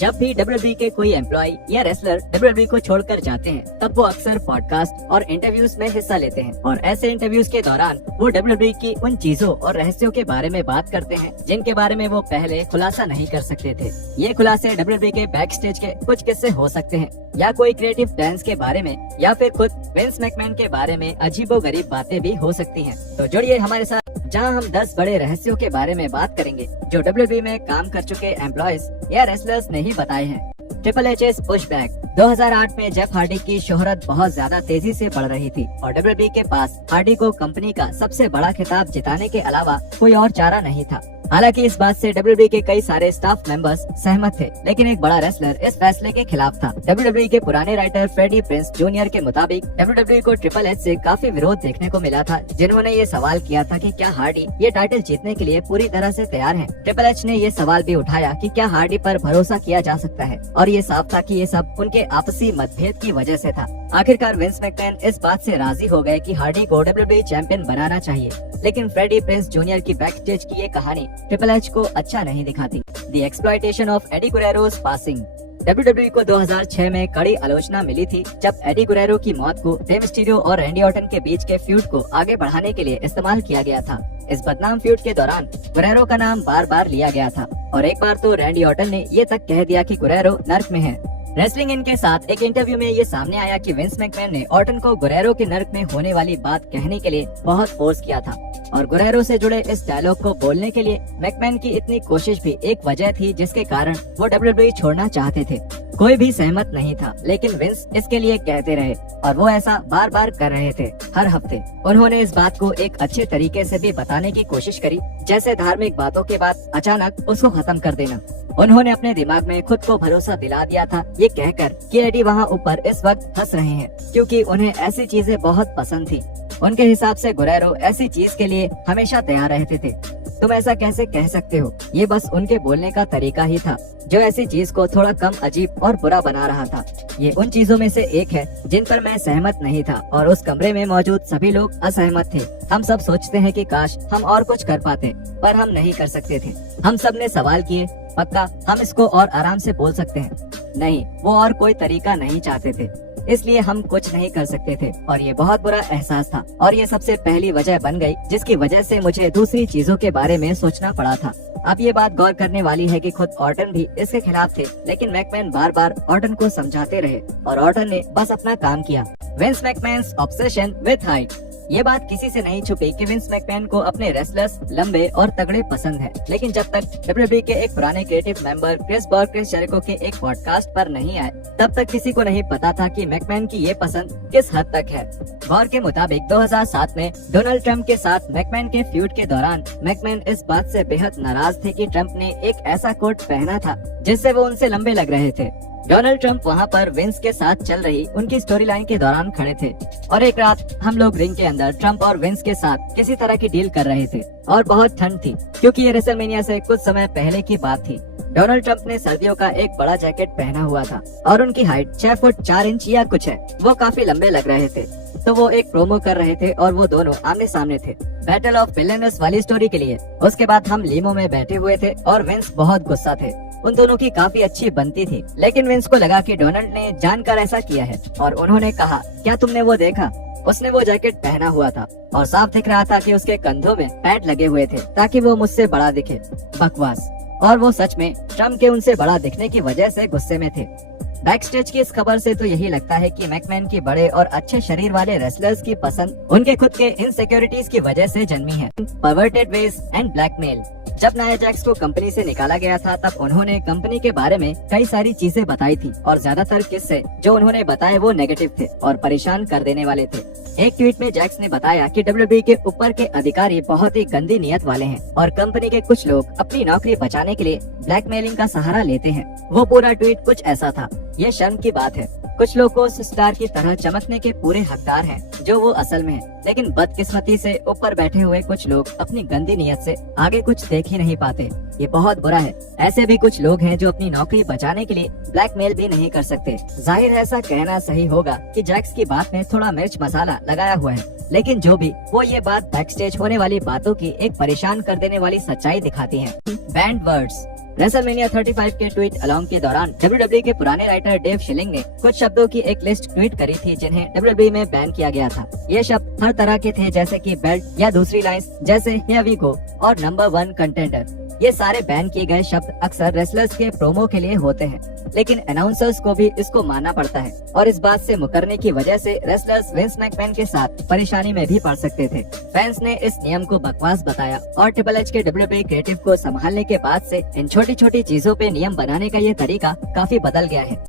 जब भी डब्ल्यूडब्ल्यूई के कोई एम्प्लॉय या रेसलर डब्ल्यूडब्ल्यूई को छोड़कर जाते हैं, तब वो अक्सर पॉडकास्ट और इंटरव्यूज में हिस्सा लेते हैं और ऐसे इंटरव्यूज के दौरान वो डब्ल्यूडब्ल्यूई की उन चीजों और रहस्यों के बारे में बात करते हैं जिनके बारे में वो पहले खुलासा नहीं कर सकते थे। ये खुलासे डब्ल्यूडब्ल्यूई के बैक स्टेज के कुछ किस्से हो सकते हैं, या कोई क्रिएटिव डांस के बारे में, या फिर खुद विंस मैकमैन के बारे में अजीबोगरीब बातें भी हो सकती हैं। तो जुड़िए हमारे साथ, जहां हम 10 बड़े रहस्यों के बारे में बात करेंगे जो डब्ल्यूडब्ल्यूई में काम कर चुके एम्प्लॉयज या रेसलर्स नहीं बताए हैं। Triple H pushback. 2008 में जेफ हार्डी की शोहरत बहुत ज्यादा तेजी से बढ़ रही थी और डब्ल्यूडब्ल्यूई के पास हार्डी को कंपनी का सबसे बड़ा खिताब जिताने के अलावा कोई और चारा नहीं था। हालांकि इस बात से डब्ल्यूडब्ल्यूई के कई सारे स्टाफ मेंबर्स सहमत थे, लेकिन एक बड़ा रेसलर इस फैसले के खिलाफ था। डब्ल्यूडब्ल्यूई के पुराने राइटर फ्रेडी प्रिंस जूनियर के मुताबिक डब्ल्यूडब्ल्यूई को ट्रिपल एच से काफी विरोध देखने को मिला था, जिन्होंने ये सवाल किया था कि क्या हार्डी ये टाइटल जीतने के लिए पूरी तरह से तैयार है। ट्रिपल एच ने ये सवाल भी उठाया कि क्या हार्डी पर भरोसा किया जा सकता है, और ये साफ था कि ये सब उनके आपसी मतभेद की वजह से था। आखिरकार विंस मैकमैन इस बात से राजी हो गए कि हार्डी को डब्ल्यूडब्ल्यूई चैंपियन बनाना चाहिए, लेकिन फ्रेडी प्रिंस जूनियर की बैक स्टेज की ये कहानी ट्रिपल एच को अच्छा नहीं दिखाती। The exploitation of Eddie Guerrero's passing. WWE को 2006 में कड़ी आलोचना मिली थी जब एडी गुरेरो की मौत को रे मिस्टीरियो और रैंडी ऑर्टन के बीच के फ्यूड को आगे बढ़ाने के लिए इस्तेमाल किया गया था। इस बदनाम फ्यूड के दौरान गुरेरो का नाम बार बार लिया गया था और एक बार तो रैंडी ऑर्टन ने ये तक कह दिया कि गुरेरो नर्क में है। रेसलिंग इन के साथ एक इंटरव्यू में ये सामने आया कि विंस मैकमैन ने ऑर्टन को गुरेरो के नर्क में होने वाली बात कहने के लिए बहुत फोर्स किया था, और गुरेरो से जुड़े इस डायलॉग को बोलने के लिए मैकमैन की इतनी कोशिश भी एक वजह थी जिसके कारण वो डब्ल्यूडब्ल्यूई छोड़ना चाहते थे। कोई भी सहमत नहीं था, लेकिन विंस इसके लिए कहते रहे और वो ऐसा बार बार कर रहे थे। हर हफ्ते उन्होंने इस बात को एक अच्छे तरीके से भी बताने की कोशिश करी, जैसे धार्मिक बातों के बाद अचानक उसको खत्म कर देना। उन्होंने अपने दिमाग में खुद को भरोसा दिला दिया था, ये कहकर कि एडी वहाँ ऊपर इस वक्त हंस रहे हैं क्योंकि उन्हें ऐसी चीजें बहुत पसंद थी। उनके हिसाब से गुरेरो ऐसी चीज के लिए हमेशा तैयार रहते थे। तुम ऐसा कैसे कह सकते हो? ये बस उनके बोलने का तरीका ही था जो ऐसी चीज को थोड़ा कम अजीब और बुरा बना रहा था। ये उन चीजों में से एक है जिन पर मैं सहमत नहीं था और उस कमरे में मौजूद सभी लोग असहमत थे। हम सब सोचते हैं कि काश हम और कुछ कर पाते, पर हम नहीं कर सकते थे। हम सब ने सवाल किए, पक्का हम इसको और आराम से बोल सकते हैं? नहीं, वो और कोई तरीका नहीं चाहते थे, इसलिए हम कुछ नहीं कर सकते थे और ये बहुत बुरा एहसास था और ये सबसे पहली वजह बन गई जिसकी वजह से मुझे दूसरी चीजों के बारे में सोचना पड़ा था। अब ये बात गौर करने वाली है कि खुद ऑर्टन भी इसके खिलाफ थे, लेकिन मैकमैन बार बार ऑर्टन को समझाते रहे और ऑर्टन ने बस अपना काम किया। Vince McMahon's obsession with height. ये बात किसी से नहीं छुपी कि विंस मैकमैन को अपने रेसलर्स लंबे और तगड़े पसंद है, लेकिन जब तक डब्ल्यूडब्ल्यूई के एक पुराने क्रिएटिव मेंबर क्रिस जेरिको के एक पॉडकास्ट पर नहीं आए, तब तक किसी को नहीं पता था कि मैकमैन की ये पसंद किस हद तक है। गौर के मुताबिक 2007 में डोनाल्ड ट्रंप के साथ मैकमैन के फ्यूड के दौरान मैकमैन इस बात से बेहद नाराज थे कि ट्रंप ने एक ऐसा कोट पहना था जिससे वो उनसे लंबे लग रहे थे। डोनाल्ड ट्रंप वहाँ पर विंस के साथ चल रही उनकी स्टोरी लाइन के दौरान खड़े थे और एक रात हम लोग रिंग के अंदर ट्रंप और विंस के साथ किसी तरह की डील कर रहे थे और बहुत ठंड थी क्योंकि ये रेसलमेनिया से कुछ समय पहले की बात थी। डोनाल्ड ट्रंप ने सर्दियों का एक बड़ा जैकेट पहना हुआ था और उनकी हाइट 6 फुट 4 इंच या कुछ है। वो काफी लंबे लग रहे थे, तो वो एक प्रोमो कर रहे थे और वो दोनों आमने सामने थे बैटल ऑफ बिलियनर्स वाली स्टोरी के लिए। उसके बाद हम लीमो में बैठे हुए थे और विंस बहुत गुस्सा थे। उन दोनों की काफी अच्छी बनती थी, लेकिन विंस को लगा कि डोनाल्ड ने जानकर ऐसा किया है और उन्होंने कहा, क्या तुमने वो देखा? उसने वो जैकेट पहना हुआ था और साफ दिख रहा था कि उसके कंधों में पैड लगे हुए थे ताकि वो मुझसे बड़ा दिखे। बकवास। और वो सच में ट्रम्प के उनसे बड़ा दिखने की वजह से गुस्से में थे। बैक स्टेज की इस खबर से तो यही लगता है कि मैकमैन की बड़े और अच्छे शरीर वाले रेसलर्स की पसंद उनके खुद के इनसिक्योरिटीज की वजह से जन्मी है। परवर्टेड वेज एंड ब्लैकमेल। जब नाया जैक्स को कंपनी से निकाला गया था, तब उन्होंने कंपनी के बारे में कई सारी चीजें बताई थी और ज्यादातर किस्से जो उन्होंने बताए वो नेगेटिव थे और परेशान कर देने वाले थे। एक ट्वीट में जैक्स ने बताया कि डब्ल्यूडब्ल्यूई के ऊपर के अधिकारी बहुत ही गंदी नियत वाले हैं और कंपनी के कुछ लोग अपनी नौकरी बचाने के लिए ब्लैकमेलिंग का सहारा लेते हैं। वो पूरा ट्वीट कुछ ऐसा था, ये शर्म की बात है। कुछ लोग को स्टार की तरह चमकने के पूरे हकदार हैं जो वो असल में है, लेकिन बदकिस्मती से ऊपर बैठे हुए कुछ लोग अपनी गंदी नियत से आगे कुछ देख ही नहीं पाते। ये बहुत बुरा है। ऐसे भी कुछ लोग हैं जो अपनी नौकरी बचाने के लिए ब्लैकमेल भी नहीं कर सकते। जाहिर है ऐसा कहना सही होगा कि जैक्स की बात में थोड़ा मिर्च मसाला लगाया हुआ है, लेकिन जो भी वो ये बात बैक स्टेज होने वाली बातों की एक परेशान कर देने वाली सच्चाई दिखाती है। Band words. रेसलमेनिया 35 के ट्वीट अलोंग के दौरान WWE के पुराने राइटर डेव शिलिंग ने कुछ शब्दों की एक लिस्ट ट्वीट करी थी जिन्हें WWE में बैन किया गया था। ये शब्द हर तरह के थे, जैसे कि बेल्ट या दूसरी लाइंस जैसे हियर वी गो और नंबर 1 कंटेंडर। ये सारे बैन किए गए शब्द अक्सर रेसलर्स के प्रोमो के लिए होते हैं, लेकिन अनाउंसर्स को भी इसको मानना पड़ता है और इस बात से मुकरने की वजह से रेसलर्स विंस मैकमैन के साथ परेशानी में भी पड़ सकते थे। फैंस ने इस नियम को बकवास बताया और ट्रिपल एच के WWE क्रिएटिव को संभालने के बाद से इन छोटी छोटी चीजों पे नियम बनाने का ये तरीका काफी बदल गया है।